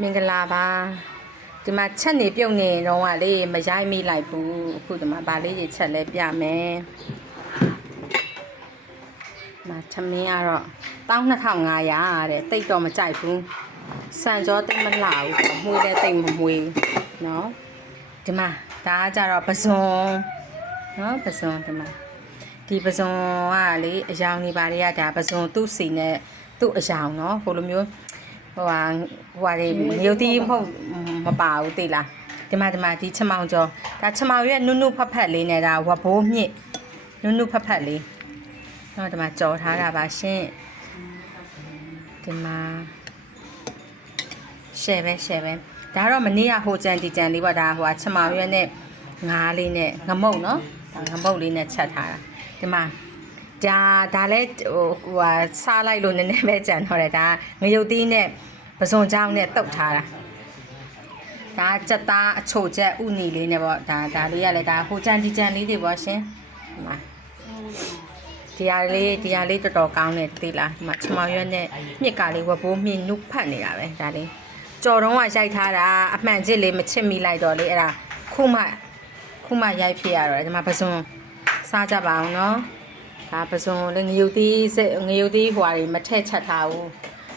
မင်္ဂလာပါဒီမှာချက်နေပြုတ်နေတော့ကလေမရိုက်မိလိုက်ဘူးအခုဒီမှာဗာလေးကြီးချက်လဲပြမယ်မှာသမင်းကတော့12500တဲ့တိတ်တော့မကြိုက်ဘူးစံကြောတိတ်မလှဘူးမှုလည်းတိတ်မမွေးเนาะဒီမှာဒါကကြတော့ပဇွန်เนาะပဇွန်ဒီမှာဒီပဇွန်ကလေအယောင်နေပါတွေကဒါပဇွန်သူ့စီနဲ့သူ့အယောင်เนาะဟိုလိုမျိုးဟိုတွေရုပ်တီးမပါဘူးသိလားဒီမှာဒီချမောင်ကျော်ဒါချမောင်ရဲ့နုနုဖက်ဖက်လေးနဲ့ဒါဝဘိုးမြင့်နုနုဖက်ဖက်လေးတော့ဒီမှာကြော်ထားတာပါရှင်ဒီမှာရှယ်ပဲဒါတော့မနေ့ကဟိုကြံဒီကြံလေးပေါ့ဒါဟိုချမောင်ရဲ့နဲ့ငါးလေးနဲ့ငမုတ်နော်ဒါငမုတ်လေးနဲ့ချက်ထားတာဒီမှာဒါလည်းဟိုစားလိုက်လို့နည်းနည်းပဲကြံတော့တယ်ဒါငရုတ်သီးနဲ့ပဇွန်ချောင်းနဲ့တုတ်ထားတာဒါစက်သားအချိုချက်ဥနီလေးနဲ့ပေါ့ဒါလေးရလဲဒါဟိုကြံဒီကြံလေးတွေပေါ့ရှင်ဒီမှာဒီဟာလေးတော်တော်ကောင်းတယ်သိလားဒီမှာချမောင်ရွက်နဲ့မြစ်ကလေးဝဘိုးမြင့်နုဖတ်နေတာပဲဒါလေးကြော်တုံးကရိုက်ထားတာအမှန်ချစ်လေးမချစ်မိလိုက်တော့လေအဲ့ဒါခုမှရိုက်ဖြစ်ရတော့ဒီမှာပဇွန်စားကြပါအောင်နော်ဒါပဇွန်လေးငရုတ်သီးဟွာတွေမထည့်ချက်ထားဘူး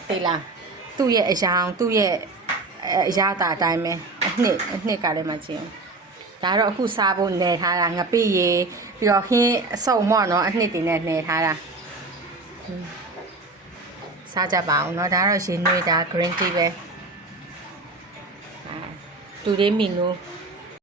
သိလားသူ့ရဲ့အယောင်သူ့ရဲ့အရာတာအတိုင်းပဲအနှစ်ကလည်းမကြည့်ဒါတော့အခုစားဖို့နယ်ထားတာငပိရေပြီးတော့ဟင်းအစုံမော့နော်အနှစ်တွေနဲ့နယ်ထားတာစားကြပါအောင်เนาะဒါတော့ရေနွေးတာ green tea ပဲတူလေးမီနူ